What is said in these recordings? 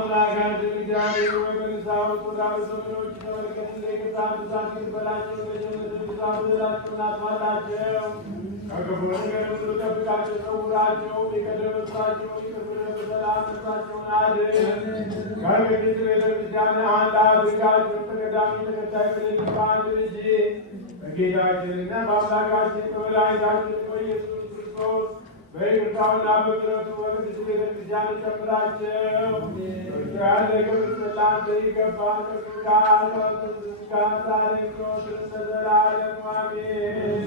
አምላካችን እግዚአብሔር ሆይ በንስሐ ወዳሉ ዘመኖች ተመልከት። ለይቅርታ ብዛት ይበላቸው ለጀነት ብዛት ብላቸውን አጥፋላቸው። ከክፉ ነገር ሁሉ ጠብቃቸው፣ ሰውራቸው። የቀደመባቸው ይቅር በሰላም ነፍሳቸውን አድን። ከቅድስት ቤተክርስቲያን አንድ አድርጋቸው። ተቀዳሚ ተከታይ በሌለው በአንድ ልጅ በጌታችንና በአምላካችን በመድኃኒታችን በኢየሱስ ክርስቶስ በይቅርታውና በምሕረቱ በቅድስት ቤተክርስቲያን ጨምራቸው። እርሱ ያለ ክብር ስላንተ ይገባል። ከስጋር ከመንፈስ ጋር ዛሬም ዘወትርም ለዘላለሙ አሜን።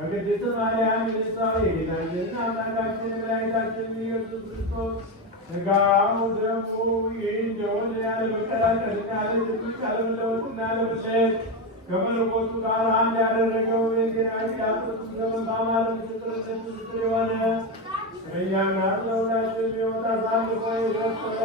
ከቅድስት ማርያም ንሳው የጌታችንና አምላካችን መድኃኒታችን ኢየሱስ ክርስቶስ ሥጋው ደሙ ይህ እንደሆነ ያለ መከራከርና ያለ ድርጊት ያለ መለወጥና ያለ ብልጠት ከመለኮቱ ጋር አንድ ያደረገው የጌታችን ያቆጡት ዘመን በአማረ ምስክርነት ምስክር የሆነ ከእኛ ጋር ለሁላችን የሚወጣ አሳልፎ የሰጠ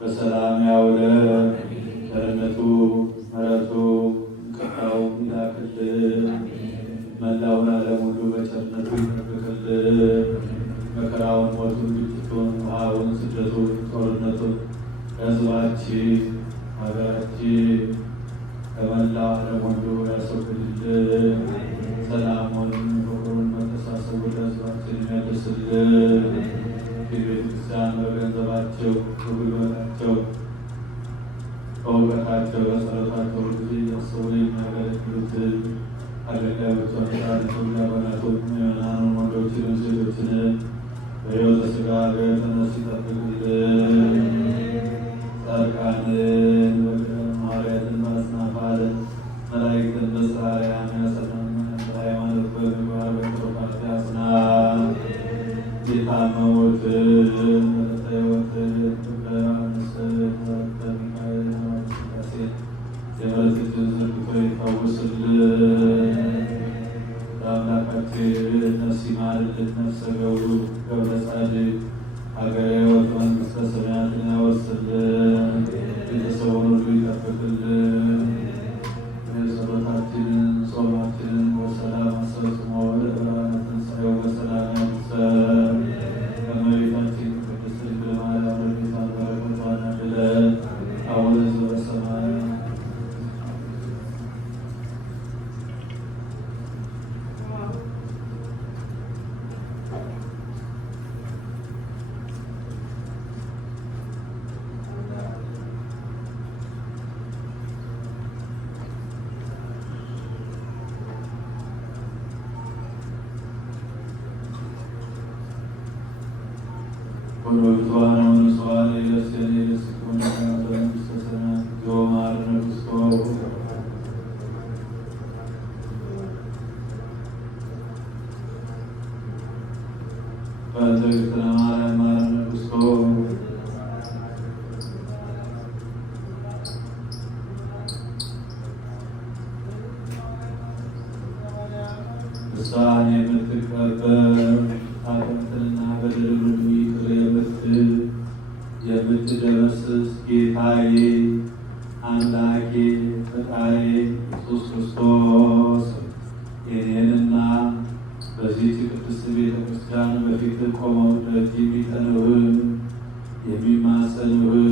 በሰላም ያውለን። ቸርነቱ ምሕረቱ ይቅርታው ይላክልን። መላውን ዓለም ሁሉ በቸርነቱ ይጠብቅልን። መከራውን፣ ሞቱን፣ ግጭቱን፣ ረሃቡን፣ ስደቱን፣ ጦርነቱን ከሕዝባችን ሀገራችን ከመላው ዓለም ሁሉ ያስወግድልን። ሰላሙን፣ ፍቅሩን፣ መተሳሰቡን ለሕዝባችን የሚያደርስልን ቤተክርስቲያን በገንዘባቸው በጉልበታቸው በእውቀታቸው በጸሎታቸው ጊዜ ያሰቡ የሚያገለግሉትን አገልጋዮቿን ራቸው ዲያቆናቱን ምዕመናኑን ወንዶችንም ሴቶችንም በሕይወተ ሥጋ በሕይወተ ነፍስ ይጠብቅልን። ጻድቃንን ሐዋርያትን በአጽናፈ ዓለም መላእክትን በጽርሐ አርያም ያጸናን። በሃይማኖት በምግባር በትሩፋት ያጽናን። የታመሙትን ሕይወትን የመለክትን ዘርግቶ ይፈውስልን። በአምላካችን ነፍስ ይማርልን። ነፍሰ ገብሩ ገብረ ጻድቅ ሀገረ ሕይወት መንግሥተ ወበብዙኃን ወንጹሐን ይደርሰን ይደርስኩን በመንግሥተ ሰማያት እግዚኦ መሐረነ ክርስቶስ በእንተ እግዝእትነ ማርያም መሐረነ ክርስቶስ ንስሐን የምትቀበል ኃጢአትንና በደልን ሁሉ ይቅር የምትል የምትደመስስ ጌታዬ አምላኬ ፈጣሪ ኢየሱስ ክርስቶስ የኔንና በዚህች ቅድስት ቤተ ክርስቲያን በፊት ቆመው ደጅ የሚጠኑህን የሚማጸኑህን